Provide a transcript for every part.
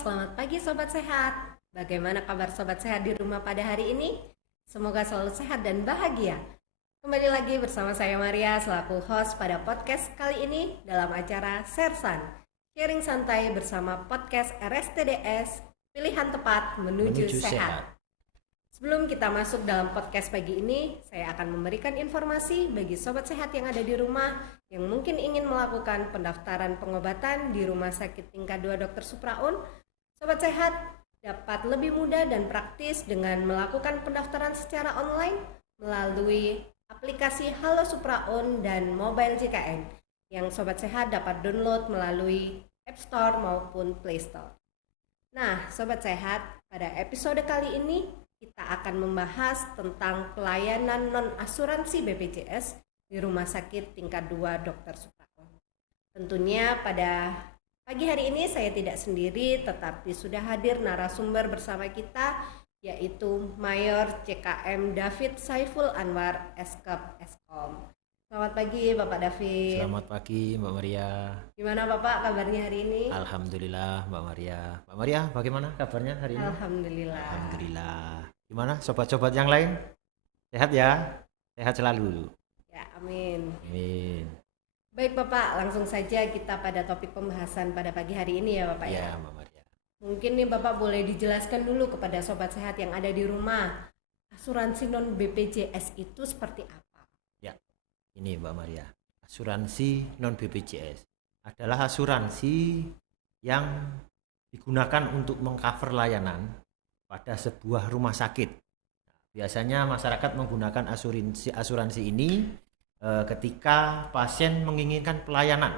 selamat pagi Sobat Sehat. Bagaimana kabar Sobat Sehat di rumah pada hari ini? Semoga selalu sehat dan bahagia. Kembali lagi bersama saya Maria selaku host pada podcast kali ini dalam acara Sersan. Sharing santai bersama podcast RSTDS, pilihan tepat menuju sehat. Sebelum kita masuk dalam podcast pagi ini, saya akan memberikan informasi bagi Sobat Sehat yang ada di rumah yang mungkin ingin melakukan pendaftaran pengobatan di Rumah Sakit Tingkat 2 Dr. Supraun. Sobat Sehat dapat lebih mudah dan praktis dengan melakukan pendaftaran secara online melalui aplikasi Halo Supraun dan Mobile JKN yang Sobat Sehat dapat download melalui App Store maupun Play Store. Nah, Sobat Sehat, pada episode kali ini kita akan membahas tentang pelayanan non-asuransi BPJS di Rumah Sakit Tingkat 2 Dr. Supraun. Tentunya pada pagi hari ini saya tidak sendiri, tetapi sudah hadir narasumber bersama kita, yaitu Mayor CKM David Saiful Anwar, Eskep Eskom. Selamat pagi Bapak David. Selamat pagi Mbak Maria. Gimana Bapak kabarnya hari ini? Alhamdulillah Mbak Maria. Mbak Maria bagaimana kabarnya hari ini? Alhamdulillah. Alhamdulillah. Gimana sobat-sobat yang lain? Sehat ya? Sehat selalu. Ya, amin. Amin. Baik Bapak, langsung saja kita pada topik pembahasan pada pagi hari ini ya Bapak ya. Ya Mbak Maria. Mungkin nih Bapak boleh dijelaskan dulu kepada Sobat Sehat yang ada di rumah, asuransi non BPJS itu seperti apa? Ya, ini Mbak Maria. Asuransi non BPJS adalah asuransi yang digunakan untuk mengcover layanan pada sebuah rumah sakit. Biasanya masyarakat menggunakan asuransi ini ketika pasien menginginkan pelayanan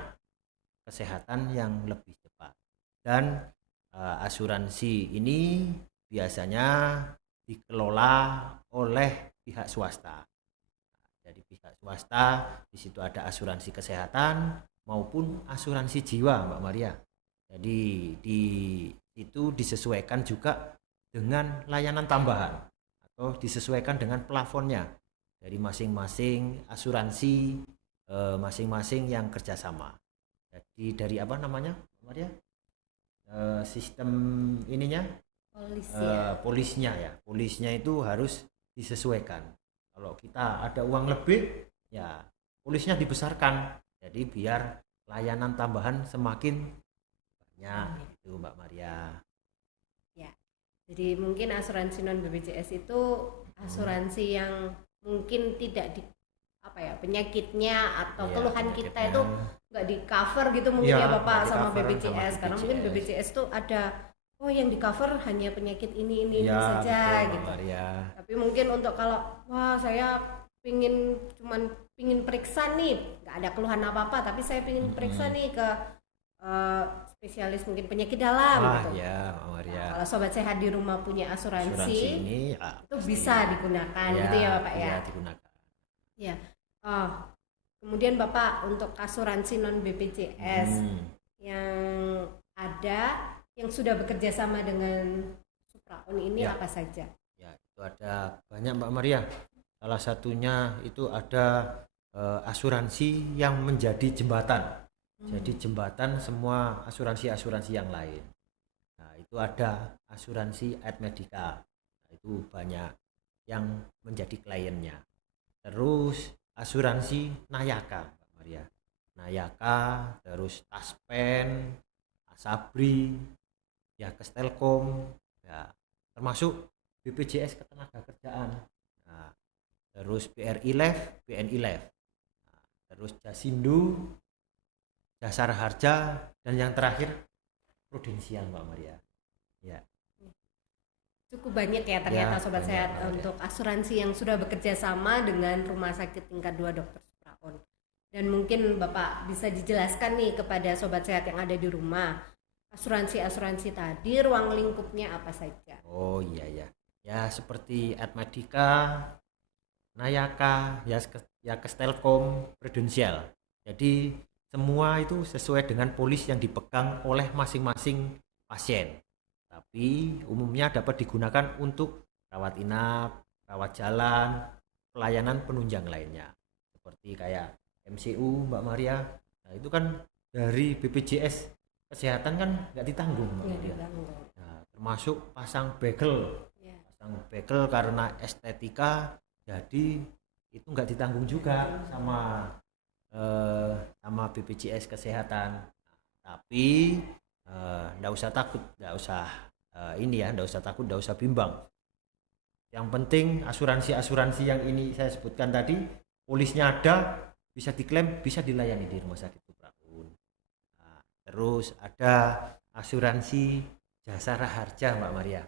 kesehatan yang lebih cepat. Dan asuransi ini biasanya dikelola oleh pihak swasta. Dari pihak swasta di situ ada asuransi kesehatan maupun asuransi jiwa Mbak Maria. Jadi di itu disesuaikan juga dengan layanan tambahan atau disesuaikan dengan plafonnya dari masing-masing asuransi masing-masing yang kerjasama. Jadi dari apa namanya Mbak Maria? Sistem ininya polisnya ya. Polisnya itu harus disesuaikan. Kalau kita ada uang lebih, ya polisnya dibesarkan. Jadi biar layanan tambahan semakin banyak itu Mbak Maria. Ya. Jadi mungkin asuransi non BPJS itu asuransi yang mungkin tidak di penyakitnya atau keluhan kita itu nggak di cover gitu mungkin ya Bapak sama BPJS, karena mungkin BPJS tuh ada yang di cover hanya penyakit ini saja betul, gitu. Maria. Tapi mungkin untuk kalau saya pingin periksa nih, nggak ada keluhan apa-apa, tapi saya pingin periksa nih ke spesialis mungkin penyakit dalam gitu. Ya, Maria. Nah, kalau Sobat Sehat di rumah punya asuransi ini itu bisa digunakan gitu ya Bapak ya. Iya, digunakan. Ya. Kemudian Bapak untuk asuransi non BPJS yang ada yang sudah bekerja sama dengan Supraun ini apa saja? Ya, itu ada banyak Mbak Maria. Salah satunya itu ada asuransi yang menjadi jembatan. Jadi jembatan semua asuransi-asuransi yang lain. Nah, itu ada asuransi Admedica. Itu banyak yang menjadi kliennya. Terus asuransi Nayaka Mbak Maria. Nayaka, terus Taspen, Asabri, ya Kestelkom, ya termasuk BPJS Ketenagakerjaan. Nah, terus BRI Life, BNI Life. Nah, terus Jasindo, Jasara Harja, dan yang terakhir Prudensial Mbak Maria. Ya. Cukup banyak ya ternyata Sobat Sehat untuk asuransi yang sudah bekerja sama dengan Rumah Sakit Tingkat 2 Dr. Supraun. Dan mungkin Bapak bisa dijelaskan nih kepada Sobat Sehat yang ada di rumah, asuransi-asuransi tadi ruang lingkupnya apa saja? Oh iya. Ya seperti Admedica, Nayaka, ya Kestelkom, Prudensial. Jadi semua itu sesuai dengan polis yang dipegang oleh masing-masing pasien. Tapi umumnya dapat digunakan untuk rawat inap, rawat jalan, pelayanan penunjang lainnya. Seperti kayak MCU Mbak Maria. Nah, itu kan dari BPJS kesehatan kan nggak ditanggung Mbak Nggak Maria. ditanggung. Nah, termasuk pasang bagel Ya. karena estetika, jadi itu nggak ditanggung juga sama sama BPJS kesehatan. Tapi nggak usah takut, nggak usah nggak usah takut, nggak usah bimbang. Yang penting asuransi yang ini saya sebutkan tadi, polisnya ada, bisa diklaim, bisa dilayani di Rumah Sakit Supraun. Nah, terus ada asuransi Jasara Harja Mbak Maria.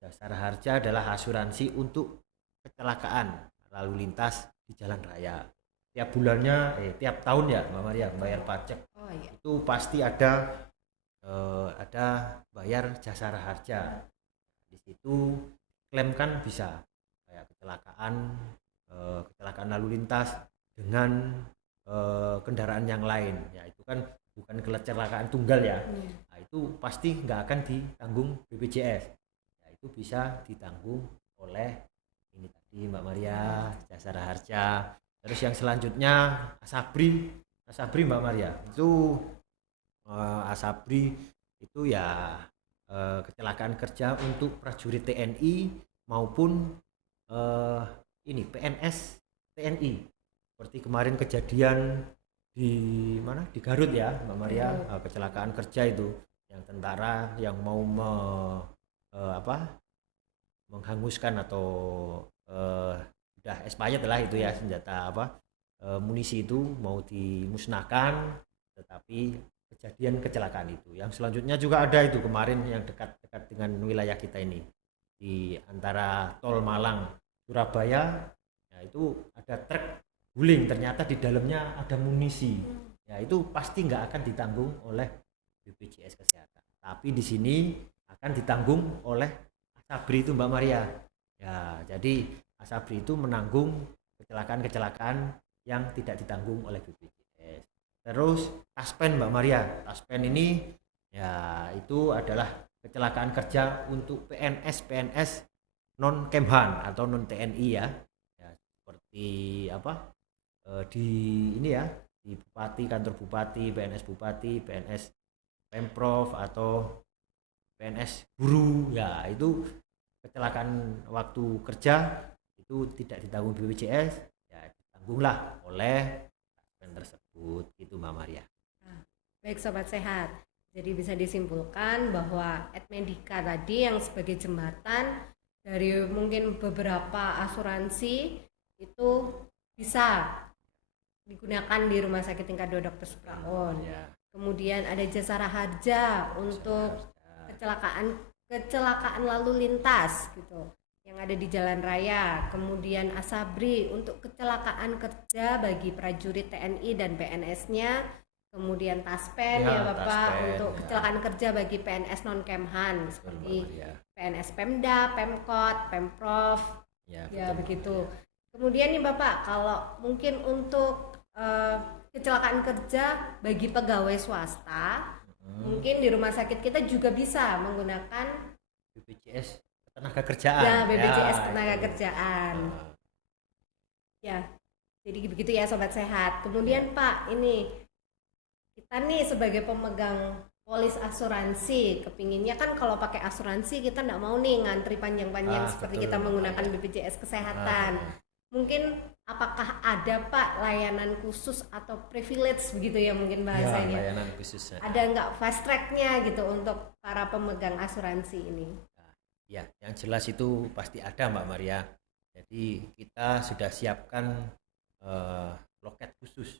Jasara Harja adalah asuransi untuk kecelakaan lalu lintas di jalan raya. Tiap bulannya, tiap tahun ya Mbak Maria bayar pajak. Oh iya. Itu pasti ada bayar Jasara Harja. Di situ klaim kan bisa kayak kecelakaan lalu lintas dengan kendaraan yang lain. Ya itu kan bukan kecelakaan tunggal ya. Nah, itu pasti nggak akan ditanggung BPJS. Ya, itu bisa ditanggung oleh ini tadi Mbak Maria, Jasara Harja. Terus yang selanjutnya Asabri Mbak Maria. Itu Asabri itu ya kecelakaan kerja untuk prajurit TNI maupun PNS TNI. Seperti kemarin kejadian di mana, di Garut ya Mbak Maria, kecelakaan kerja itu yang tentara yang mau menghanguskan atau udah expired lah itu ya, senjata munisi itu mau dimusnahkan, tetapi kejadian kecelakaan itu. Yang selanjutnya juga ada itu kemarin yang dekat-dekat dengan wilayah kita ini, di antara tol Malang Surabaya. Ya, itu ada truk guling, ternyata di dalamnya ada munisi. Ya itu pasti nggak akan ditanggung oleh BPJS Kesehatan, tapi di sini akan ditanggung oleh Asabri itu Mbak Maria. Ya jadi Asabri itu menanggung kecelakaan yang tidak ditanggung oleh BPJS. Terus Taspen Mbak Maria, Taspen ini ya itu adalah kecelakaan kerja untuk PNS non Kemhan atau non TNI ya. Ya seperti di ini ya, di bupati, kantor bupati, PNS Pemprov atau PNS guru. Ya itu kecelakaan waktu kerja itu tidak ditanggung BPJS, ya ditanggunglah oleh Taspen tersebut gitu Mbak Maria. Baik Sobat Sehat, jadi bisa disimpulkan bahwa Edmedika tadi yang sebagai jembatan dari mungkin beberapa asuransi itu bisa digunakan di Rumah Sakit Tingkat 2 Dr. Supraun. Ya. Kemudian ada Jasara Harja untuk kecelakaan lalu lintas gitu yang ada di jalan raya. Kemudian Asabri untuk kecelakaan kerja bagi prajurit TNI dan PNS-nya. Kemudian Taspen ya Bapak, Taspen, untuk kecelakaan kerja bagi PNS non Kemhan seperti PNS Pemda, Pemkot, Pemprov. Ya begitu. Kemudian nih Bapak, kalau mungkin untuk kecelakaan kerja bagi pegawai swasta, mungkin di rumah sakit kita juga bisa menggunakan BPJS tenaga kerjaan. Ya, BPJS tenaga kerjaan. Ya, jadi begitu ya Sobat Sehat. Kemudian Pak, ini kita nih sebagai pemegang polis asuransi, kepinginnya kan kalau pakai asuransi kita nggak mau nih ngantri panjang-panjang seperti betul. kita menggunakan BPJS Kesehatan. Mungkin apakah ada Pak layanan khusus atau privilege begitu ya mungkin bahasanya? Ya, layanan khusus. Ada nggak fast tracknya gitu untuk para pemegang asuransi ini? Ya, yang jelas itu pasti ada Mbak Maria. Jadi kita sudah siapkan loket khusus.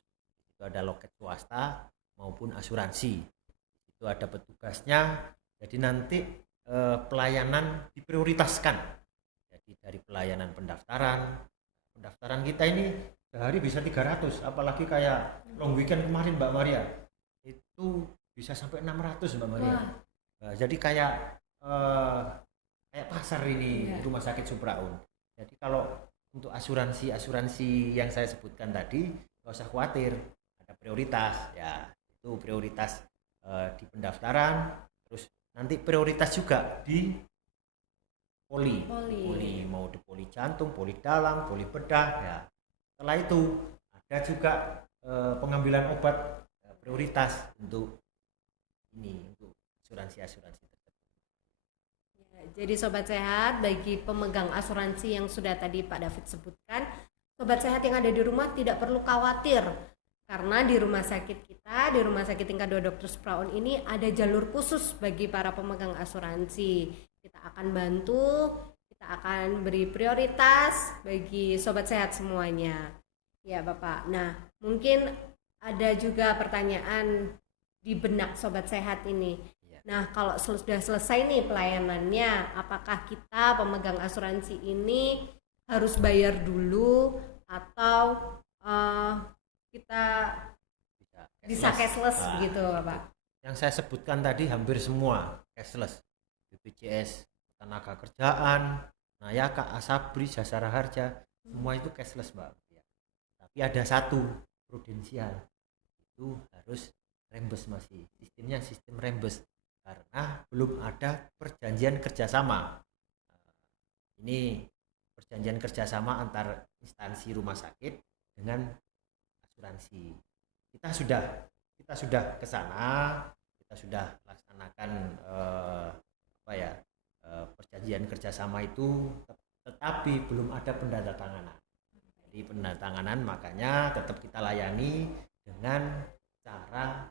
Itu ada loket swasta maupun asuransi. Itu ada petugasnya. Jadi nanti pelayanan diprioritaskan. Jadi dari pelayanan pendaftaran kita ini sehari bisa 300, apalagi kayak long weekend kemarin Mbak Maria itu bisa sampai 600 Mbak Maria. Nah, jadi kayak pasar ini Rumah Sakit Supraun. Jadi kalau untuk asuransi yang saya sebutkan tadi nggak usah khawatir, ada prioritas ya, itu prioritas di pendaftaran, terus nanti prioritas juga di poli, mau di poli jantung, poli dalam, poli bedah ya. Setelah itu ada juga pengambilan obat prioritas untuk ini untuk asuransi tersebut. Ya, jadi sobat sehat, bagi pemegang asuransi yang sudah tadi Pak David sebutkan, sobat sehat yang ada di rumah tidak perlu khawatir karena di rumah sakit kita, di rumah sakit tingkat 2 Dr. Supraon ini ada jalur khusus bagi para pemegang asuransi. Kita akan bantu, kita akan beri prioritas bagi sobat sehat semuanya. Ya Bapak, nah mungkin ada juga pertanyaan di benak sobat sehat ini. Ya. Nah kalau sudah selesai nih pelayanannya, apakah kita pemegang asuransi ini harus bayar dulu atau kita bisa cashless begitu Bapak? Yang saya sebutkan tadi hampir semua cashless. BPJS Tenaga Kerjaan, Nayaka, Asabri, Jasara Harja, semua itu cashless Mbak. Tapi ada satu, prudensial, itu harus rembes masih. Sistemnya sistem rembes karena belum ada perjanjian kerjasama. Ini perjanjian kerjasama antar instansi rumah sakit dengan asuransi. Kita sudah ke sana, kita sudah laksanakan perjanjian kerjasama itu, tetapi belum ada penandatanganan. Jadi penandatanganan makanya tetap kita layani dengan cara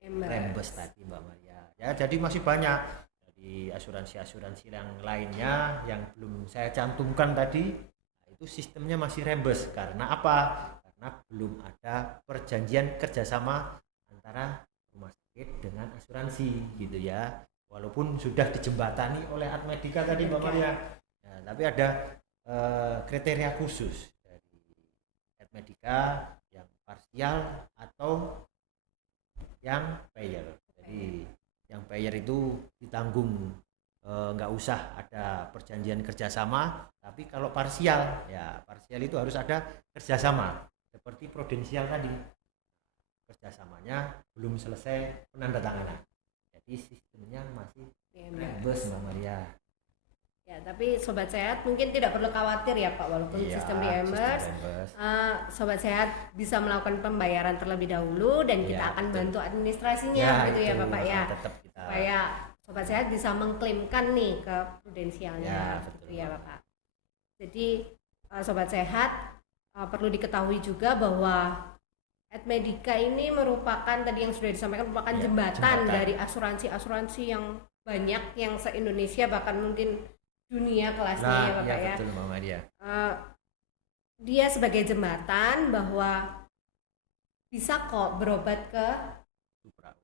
rembes tadi Mbak Maria. Ya, jadi masih banyak dari asuransi yang lainnya yang belum saya cantumkan tadi. Itu sistemnya masih rembes karena apa? Karena belum ada perjanjian kerjasama antara rumah sakit dengan asuransi gitu ya. Walaupun sudah dijembatani oleh Admedika tadi Mbak Maria, ya, tapi ada kriteria khusus dari Admedika yang parsial atau yang payer. Jadi yang payer itu ditanggung, nggak usah ada perjanjian kerjasama, tapi kalau parsial, ya parsial itu harus ada kerjasama seperti prudensial tadi, kerjasamanya belum selesai penandatanganan, jadi sistemnya masih rembes Mbak Maria. Ya, tapi sobat sehat mungkin tidak perlu khawatir ya Pak, walaupun sistem reimburse, sobat sehat bisa melakukan pembayaran terlebih dahulu dan kita akan bantu administrasinya gitu ya Bapak ya, supaya sobat sehat bisa mengklaimkan nih ke prudensialnya gitu ya Bapak. Jadi sobat sehat perlu diketahui juga bahwa Admedika ini merupakan tadi yang sudah disampaikan merupakan jembatan dari asuransi-asuransi yang banyak yang se-Indonesia bahkan mungkin dunia kelasnya ya Bapak ya. Betul Mbak Maria. Dia sebagai jembatan bahwa bisa kok berobat ke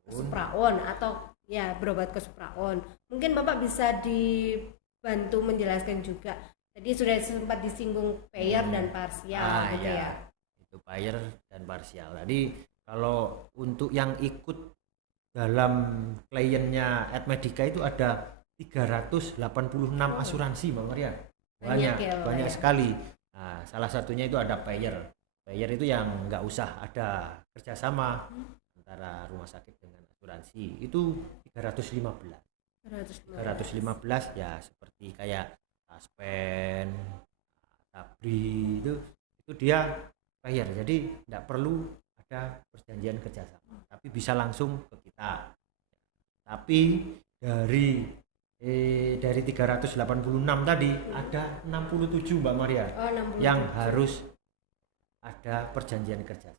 Supraon atau ya berobat ke Supraon. Mungkin Bapak bisa dibantu menjelaskan juga. Tadi sudah sempat disinggung payer dan parsial gitu ya. Itu payer dan parsial. Tadi kalau untuk yang ikut dalam kliennya Admedika itu ada 386 asuransi Mbak Maria. Banyak sekali. Nah, salah satunya itu ada payer. Payer itu yang nggak usah ada kerjasama antara rumah sakit dengan asuransi. Itu 315 ya, seperti kayak Taspen, Sabri itu dia payer. Jadi nggak perlu ada perjanjian kerjasama, tapi bisa langsung ke kita. Tapi dari 386 tadi ada 67 Mbak Maria yang harus ada perjanjian kerjasama.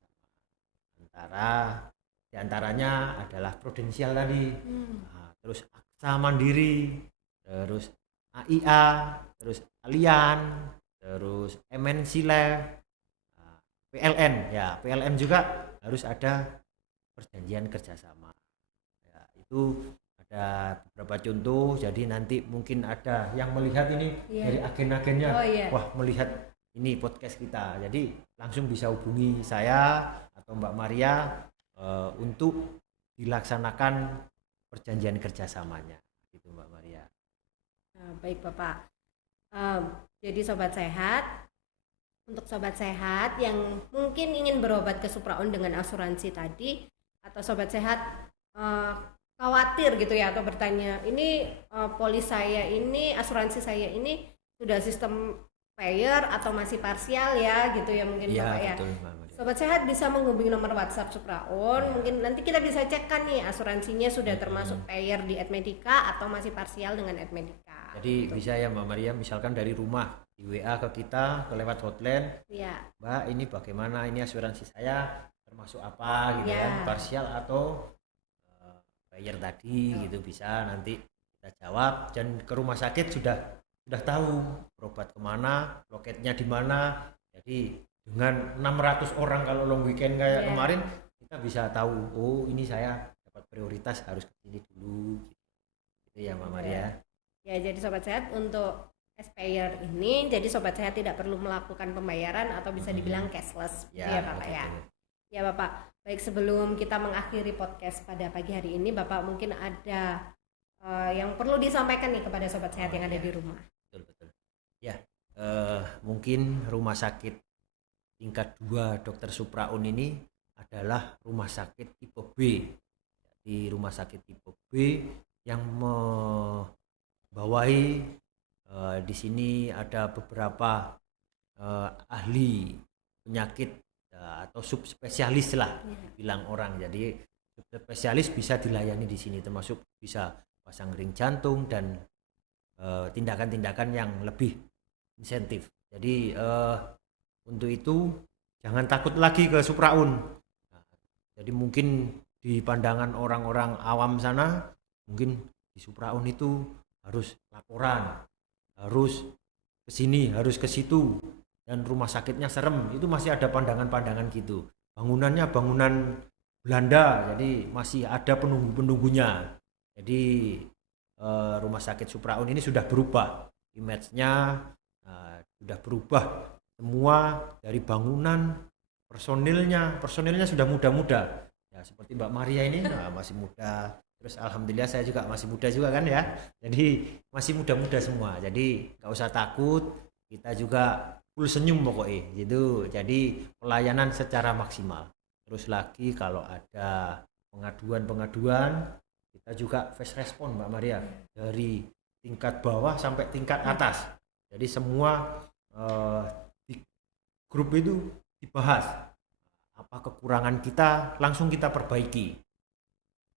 Diantaranya adalah prudensial tadi, terus Aksa Mandiri, terus AIA, terus Allian, terus MNC Life, PLN ya, PLN juga harus ada perjanjian kerjasama. Ya, itu ada beberapa contoh, jadi nanti mungkin ada yang melihat ini dari agen-agennya, wah melihat ini podcast kita, jadi langsung bisa hubungi saya atau Mbak Maria untuk dilaksanakan perjanjian kerjasamanya, gitu Mbak Maria. Baik Bapak, jadi sobat sehat, untuk sobat sehat yang mungkin ingin berobat ke Supraon dengan asuransi tadi, atau sobat sehat khawatir gitu ya, atau bertanya ini polis saya ini, asuransi saya ini sudah sistem payer atau masih parsial ya gitu ya mungkin Bapak ya. Betul, Mbak Maria. Sobat Sehat bisa menghubungi nomor WhatsApp Supraun. Mungkin nanti kita bisa cekkan nih asuransinya sudah termasuk payer di Edmedica atau masih parsial dengan Edmedica. Jadi bisa ya Mbak Maria, misalkan dari rumah di WA ke kita, lewat hotline. Iya. Mbak, ini bagaimana? Ini asuransi saya termasuk apa gitu kan? Parsial atau payer tadi gitu, bisa nanti kita jawab. Dan ke rumah sakit sudah tahu berobat kemana, loketnya di mana. Jadi dengan 600 orang kalau long weekend kayak kemarin, kita bisa tahu, oh ini saya dapat prioritas harus ke sini dulu gitu ya Mbak Maria. Ya, jadi Sobat Sehat untuk payer ini, jadi Sobat Sehat tidak perlu melakukan pembayaran atau bisa dibilang cashless ya Bapak ya. Ya Bapak, baik sebelum kita mengakhiri podcast pada pagi hari ini, Bapak mungkin ada yang perlu disampaikan nih kepada Sobat Sehat yang ada di rumah. Betul. Ya, mungkin rumah sakit tingkat 2 Dr. Supraun ini adalah rumah sakit tipe B. Jadi rumah sakit tipe B yang membawahi di sini ada beberapa ahli penyakit atau subspesialis lah bilang orang. Jadi subspesialis bisa dilayani di sini, termasuk bisa pasang ring jantung dan tindakan-tindakan yang lebih insentif. Jadi untuk itu jangan takut lagi ke Supraun. Jadi mungkin di pandangan orang-orang awam sana, mungkin di Supraun itu harus laporan, harus ke sini, harus ke situ, dan rumah sakitnya serem. Itu masih ada pandangan-pandangan gitu. Bangunannya bangunan Belanda, jadi masih ada penunggu-penunggunya. Jadi rumah sakit Supraun ini sudah berubah, image-nya sudah berubah. Semua dari bangunan, personilnya sudah muda-muda. Ya seperti Mbak Maria ini masih muda. Terus alhamdulillah saya juga masih muda juga kan ya. Jadi masih muda-muda semua. Jadi nggak usah takut. Kita juga full senyum pokoknya gitu. Jadi pelayanan secara maksimal. Terus lagi kalau ada pengaduan, kita juga fast respon Mbak Maria. Dari tingkat bawah sampai tingkat atas. Jadi semua grup itu dibahas, apa kekurangan kita langsung kita perbaiki.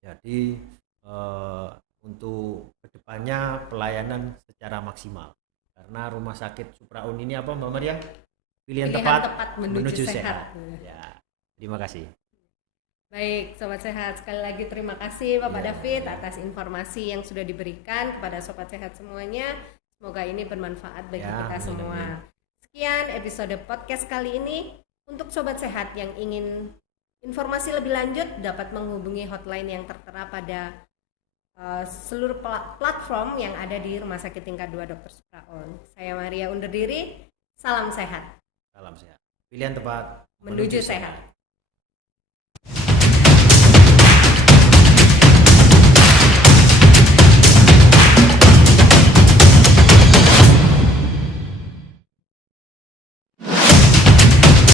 Jadi untuk kedepannya pelayanan secara maksimal, karena rumah sakit Supraun ini apa Mbak Maria? Pilihan tepat menuju sehat. Ya, terima kasih. Baik Sobat Sehat, sekali lagi terima kasih Bapak David atas informasi yang sudah diberikan kepada Sobat Sehat semuanya. Semoga ini bermanfaat bagi kita semua. Sekian episode podcast kali ini. Untuk Sobat Sehat yang ingin informasi lebih lanjut dapat menghubungi hotline yang tertera pada seluruh platform yang ada di Rumah Sakit Tingkat 2 Dr. Supraun. Saya Maria undur diri. Salam sehat. Salam sehat. Pilihan tepat menuju sehat.